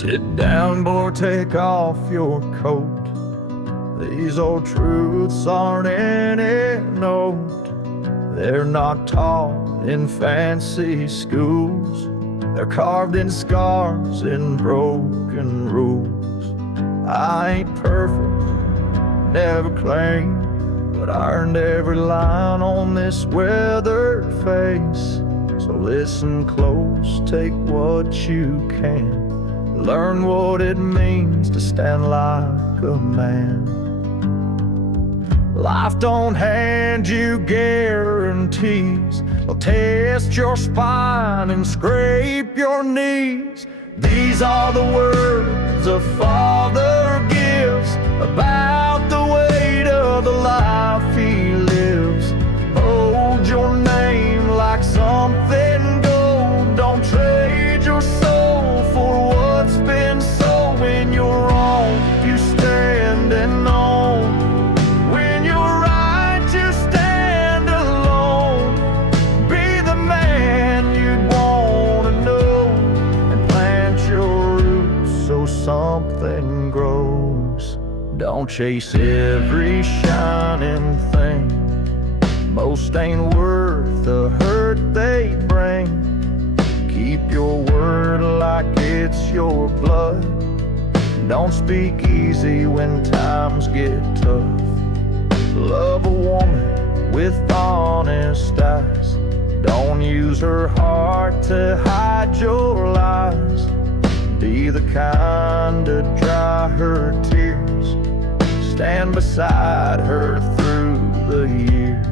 Sit down, boy, take off your coat. These old truths aren't any note. They're not taught in fancy schools. They're carved in scars and broken rules. I ain't perfect, never claimed, but I earned every line on this weathered face. So listen close, take what you can. Learn what it means to stand like a man. Life don't hand you guarantees. They'll test your spine and scrape your knees. These are the words a father gives about the weight of the life he lives. Hold your name like something gold. Don't trade your soul for what's been sold. When you're wrong, you stand and own. When you're right, you stand alone. Be the man you'd want to know, and plant your roots so something grows. Don't chase every shining thing. Most ain't worth the hurt they bring. Keep your word like it's your blood. Don't speak easy when times get tough. Love a woman with honest eyes. Don't use her heart to hide your lies. Be the kind to dry her tears. Stand beside her through the years.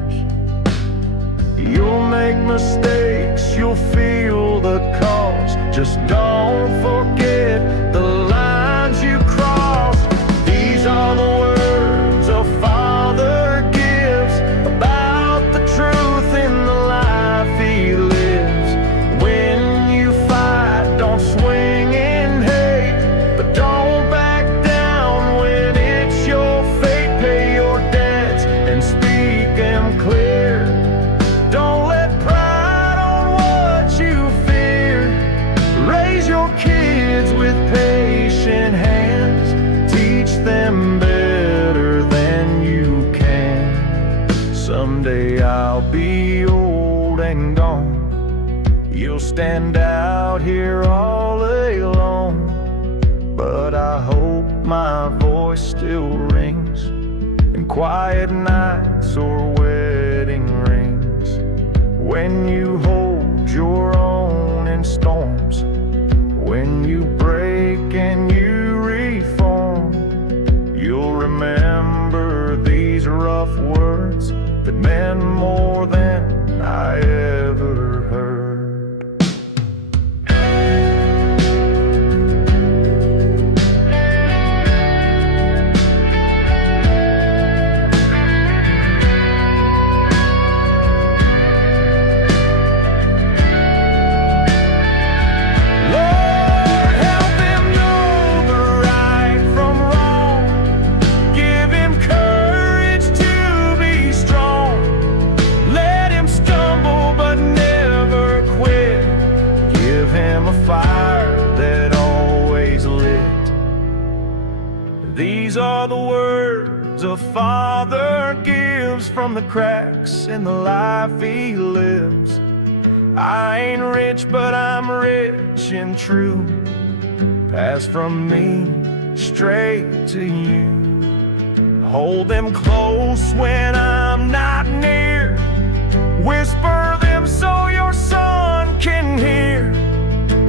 You'll make mistakes, you'll feel the cost. Just don't forget the lines you crossed. These are the words a father gives about the truth in the life he lives. When you fight, don't swing in hate, but don't back down when it's your fate. Pay your debts and speak them clear. Don't let pride on what you fear. Raise your kids with patient hands. Teach them better than you can. Someday I'll be old and gone. You'll stand out here all alone. But I hope my voice still rings in quiet nights or wedding rings. When you hold your own in storms, when you break and you reform, you'll remember these rough words that meant more than I ever heard. These are the words a father gives from the cracks in the life he lives. I ain't rich, but I'm rich and true. Pass from me straight to you. Hold them close when I'm not near. Whisper them so your son can hear.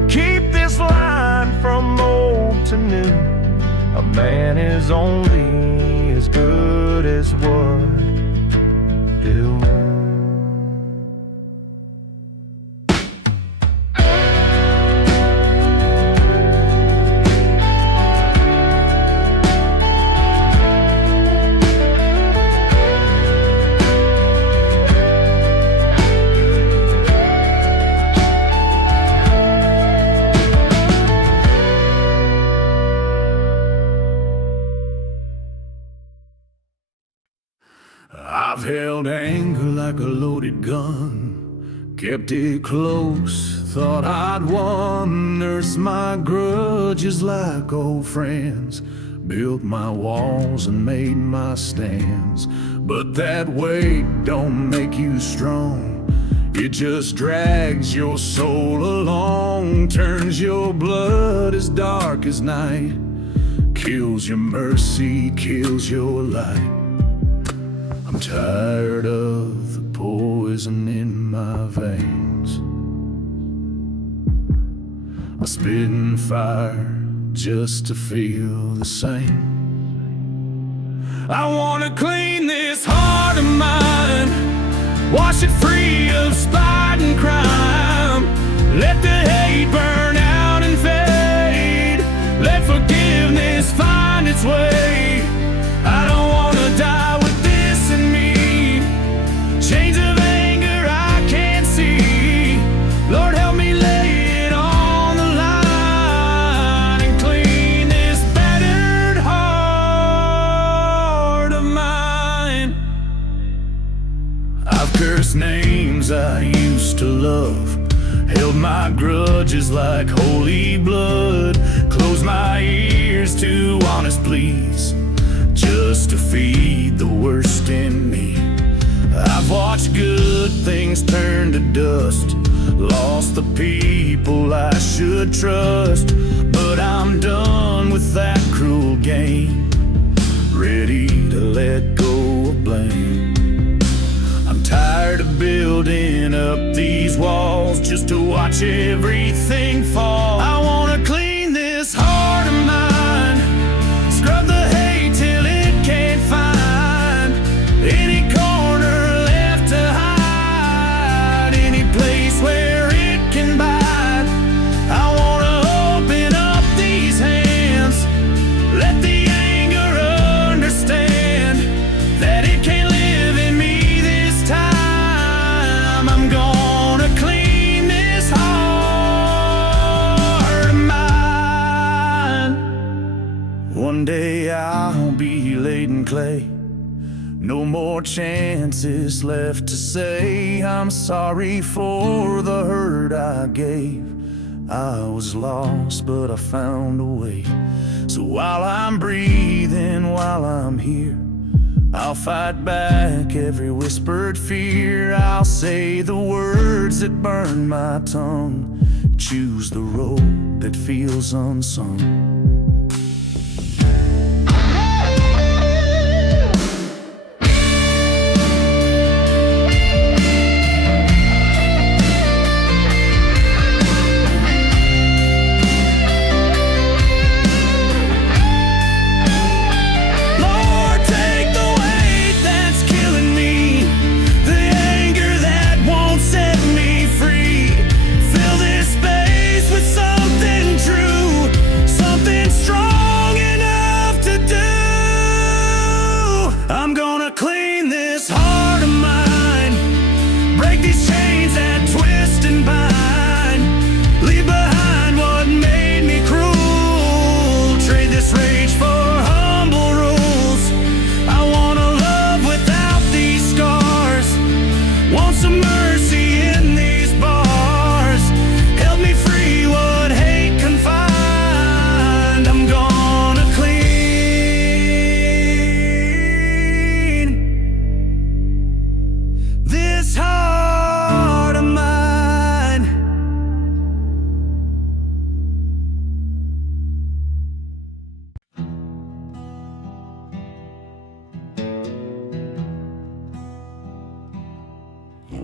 Keep this line from old to new. A man is only as good as what he'll do. I've held anger like a loaded gun, kept it close Thought I'd won, nursed my grudges like old friends, built my walls and made my stands. But that weight don't make you strong, it just drags your soul along, turns your blood as dark as night, kills your mercy, kills your light. I'm tired of the poison in my veins. I spit in fire just to feel the same. I wanna clean this heart of mine, wash it free of spite and crime. Let the hate burn out and fade, let forgiveness find its way. I don't wanna die with this in me, chains of anger I can't see. Lord, help me lay it on the line and clean this battered heart of mine. I've cursed names I used to love, held my grudges like holy blood, closed my ears to honest pleas, just to feed the worst in me. I've watched good things turn to dust, lost the people I should trust, but I'm done with that cruel game, ready to let go of blame. I'm tired of building up these walls just to watch everything fall. I wanna clean this heart of mine, scrub the hate till it can't find any corner left to hide, any place where it can bite. I wanna open up these hands, let the anger understand that it can't live in me this time. I'm gonna clean this heart of mine. One day I'll be laid in clay, no more chances left to say I'm sorry for the hurt I gave. I was lost, but I found a way. So while I'm breathing, while I'm here, I'll fight back every whispered fear. I'll say the words that burn my tongue, choose the road that feels unsung.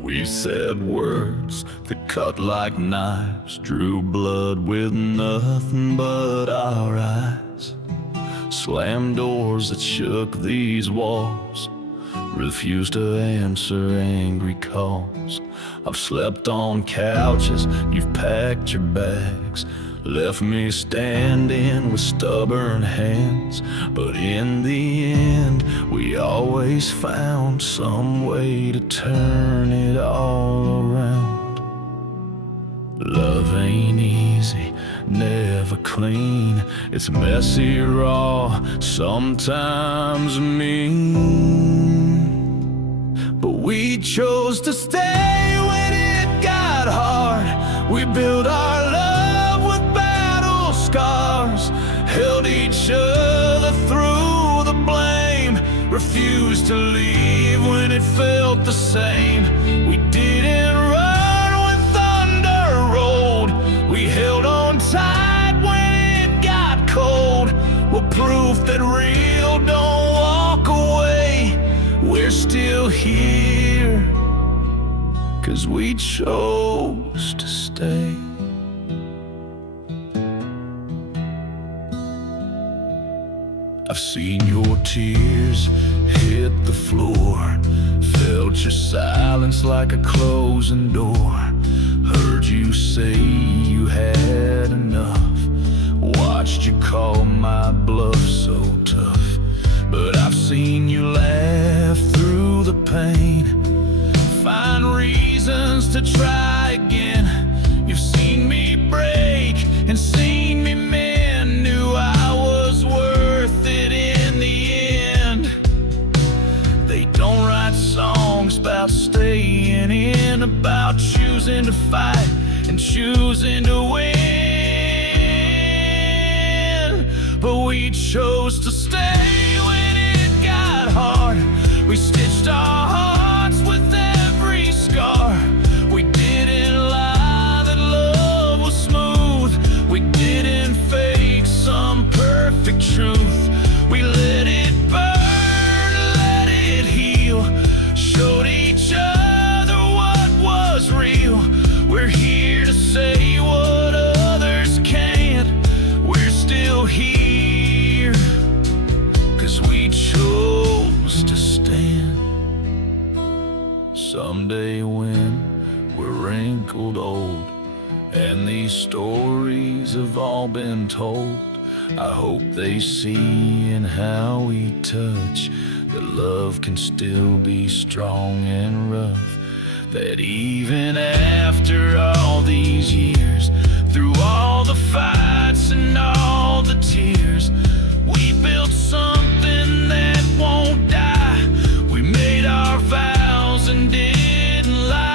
We said words that cut like knives, drew blood with nothing but our eyes, slammed doors that shook these walls, refused to answer angry calls. I've slept on couches, you've packed your bags, left me standing with stubborn hands. But in the end, we always found some way to turn it all around. Love ain't easy, never clean. It's messy, raw, sometimes mean. But we chose to stay when it got hard. We built our love with battle scars, held each other through the blame, refused to leave when it felt the same. We didn't run when thunder rolled, we held on tight when it got cold. We're proof that real don't walk away. We're still here 'cause we chose to stay. I've seen your tears hit the floor, felt your silence like a closing door, heard you say you had enough, watched you call my bluff so tough. But I've seen you laugh through the pain, find reasons to try again. You've seen me break and seen me mend, knew I was worth it in the end. They don't write songs about staying in, about choosing to fight and choosing to win. But we chose to stay when it got hard. We stitched our hearts with every scar. We didn't lie that love was smooth. We didn't fake some perfect truth. We let it burn, let it heal, showed each other what was real. We're here to say what others can't. We're still here 'cause we chose to stand. Someday when we're wrinkled old and these stories have all been told, I hope they see in how we touch that love can still be strong and rough. That even after all these years, through all the fights and all the tears, we built something that won't die. We made our vows and didn't lie.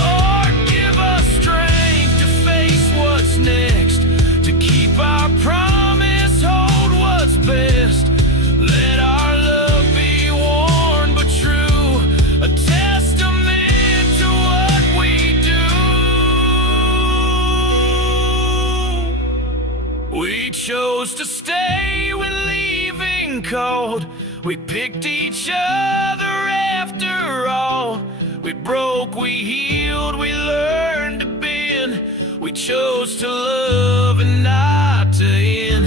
Lord, give us strength to face what's next, to keep our promise, hold what's best. Let our love be worn but true, a testament to what we do. We chose to stay when leaving cold. We picked each other after all. We broke, we healed, we learned to bend. We chose to love and not to end.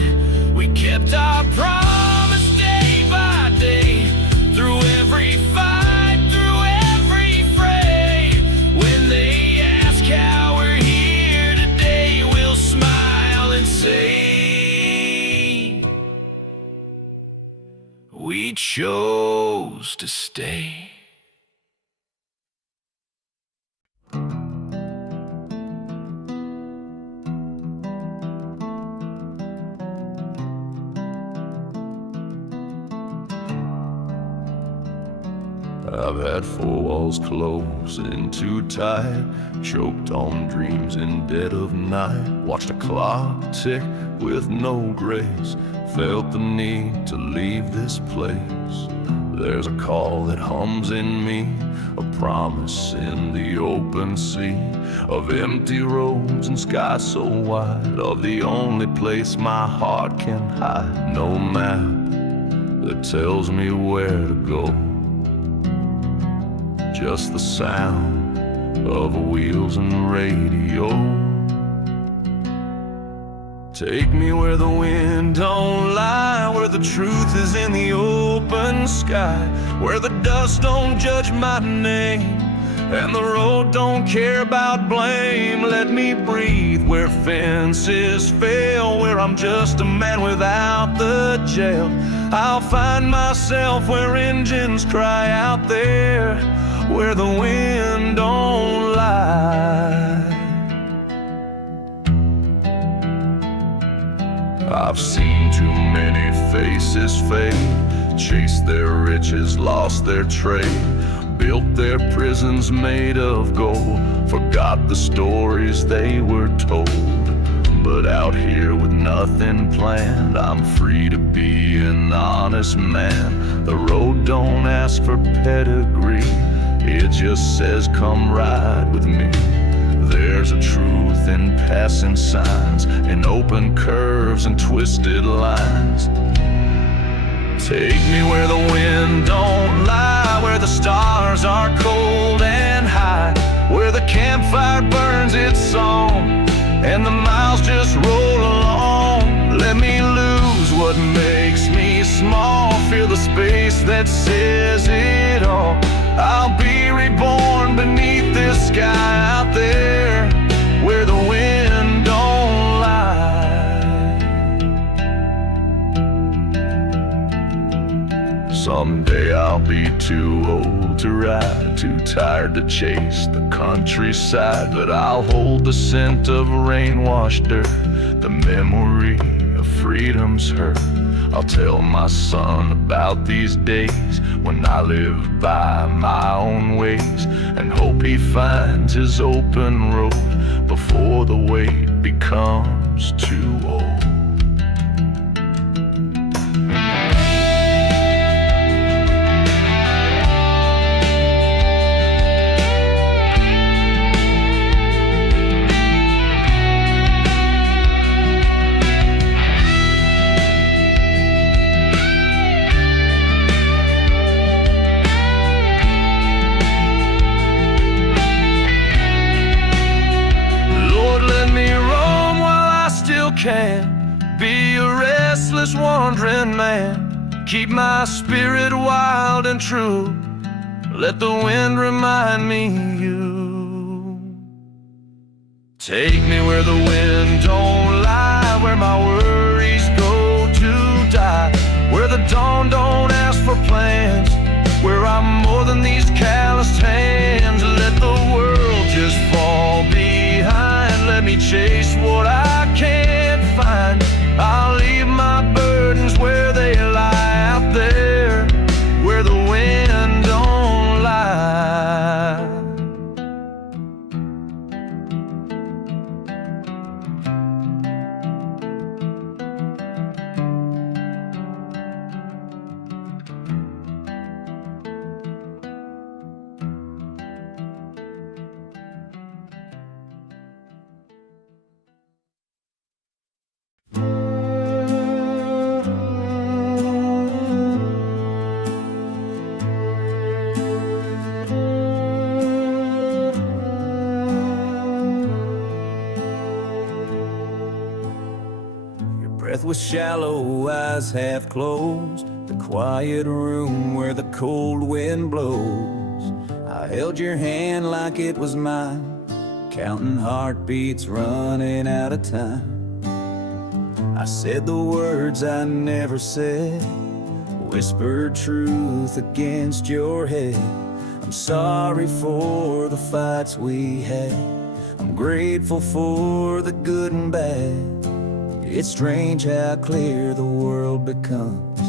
We kept our promise day by day, through every fight, through every fray. When they ask how we're here today, we'll smile and say, we chose to stay. I've had four walls closing too tight, choked on dreams in dead of night, watched a clock tick with no grace, felt the need to leave this place. There's a call that hums in me, a promise in the open sea, of empty roads and sky so wide, of the only place my heart can hide. No map that tells me where to go, just the sound of wheels and radio. Take me where the wind don't lie, where the truth is in the open sky, where the dust don't judge my name, And the road don't care about blame. Let me breathe where fences fail, where I'm just a man without the jail. I'll find myself where engines cry out there, where the wind don't lie. I've seen too many faces fade, chased their riches, lost their trade, built their prisons made of gold, forgot the stories they were told. But out here with nothing planned, I'm free to be an honest man. The road don't ask for pedigree, it just says come ride with me. There's a truth in passing signs, in open curves and twisted lines. Take me where the wind don't lie, where the stars are cold and high, where the campfire burns its song and the miles just roll along. Let me lose what makes me small, feel the space that says it all. I'll be reborn beneath this sky out there, where the wind don't lie. Someday I'll be too old to ride, too tired to chase the countryside, but I'll hold the scent of rain-washed dirt, the memory of freedom's hurt. I'll tell my son about these days when I live by my own ways, and hope he finds his open road before the wait becomes too old. Can be a restless wandering man, keep my spirit wild and true, let the wind remind me you. Take me where the wind don't lie, where my worries go to die, where the dawn don't ask for plans, where I'm more than these calloused hands. Let the world just fall behind, let me chase what I can't find. I'll leave my burdens where they lie out there, where the wind don't lie. Breath was shallow, eyes half closed, the quiet room where the cold wind blows. I held your hand like it was mine, counting heartbeats running out of time. I said the words I never said, whispered truth against your head. I'm sorry for the fights we had, I'm grateful for the good and bad. It's strange how clear the world becomes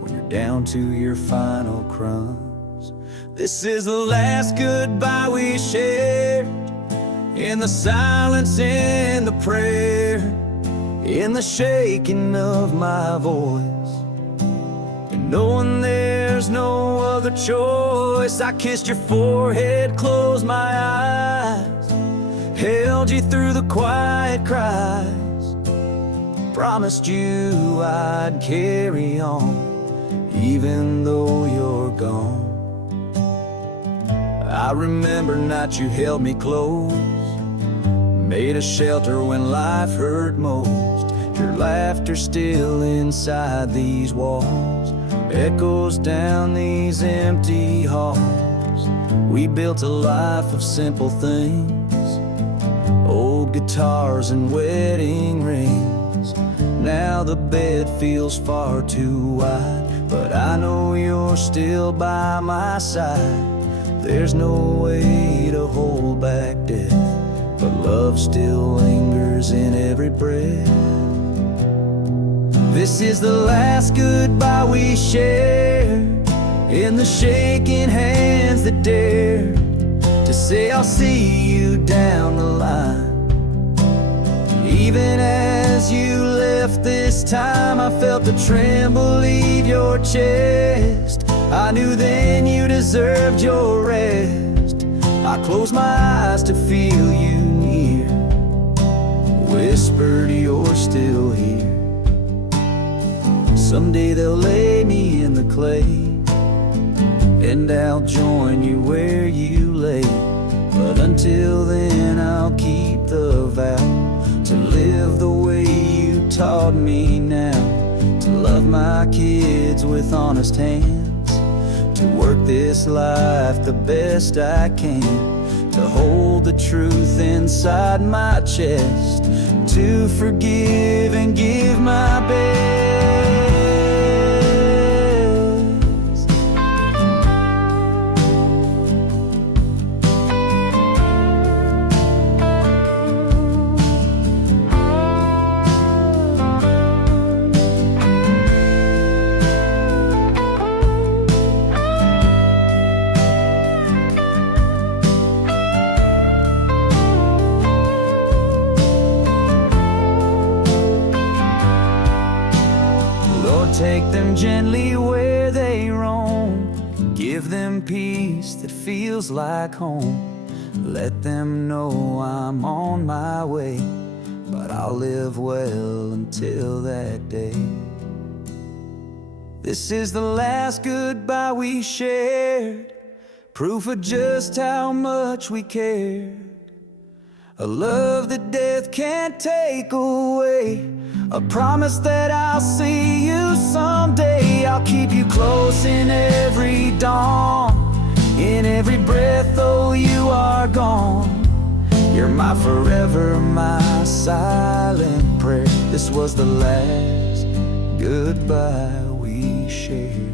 when you're down to your final crumbs. This is the last goodbye we shared, in the silence, in the prayer, in the shaking of my voice, and knowing there's no other choice. I kissed your forehead, closed my eyes, held you through the quiet cries, promised you I'd carry on, even though you're gone. I remember nights you held me close, made a shelter when life hurt most. Your laughter still inside these walls, echoes down these empty halls. We built a life of simple things, old guitars and wedding rings. Now the bed feels far too wide, but I know you're still by my side. There's no way to hold back death, but love still lingers in every breath. This is the last goodbye we shared, in the shaking hands that dared to say I'll see you down the line. Even as you left this time, I felt the tremble leave your chest. I knew then you deserved your rest. I closed my eyes to feel you near, whispered you're still here. Someday they'll lay me in the clay, and I'll join you where you lay. But until then I'll keep the vow to live the way you taught me now, to love my kids with honest hands, to work this life the best I can, to hold the truth inside my chest, to forgive and give my best. Take them gently where they roam, give them peace that feels like home. Let them know I'm on my way, but I'll live well until that day. This is the last goodbye we shared, proof of just how much we cared. A love that death can't take away, a promise that I'll see you someday. I'll keep you close in every dawn, in every breath though you are gone. You're my forever, my silent prayer. This was the last goodbye we shared.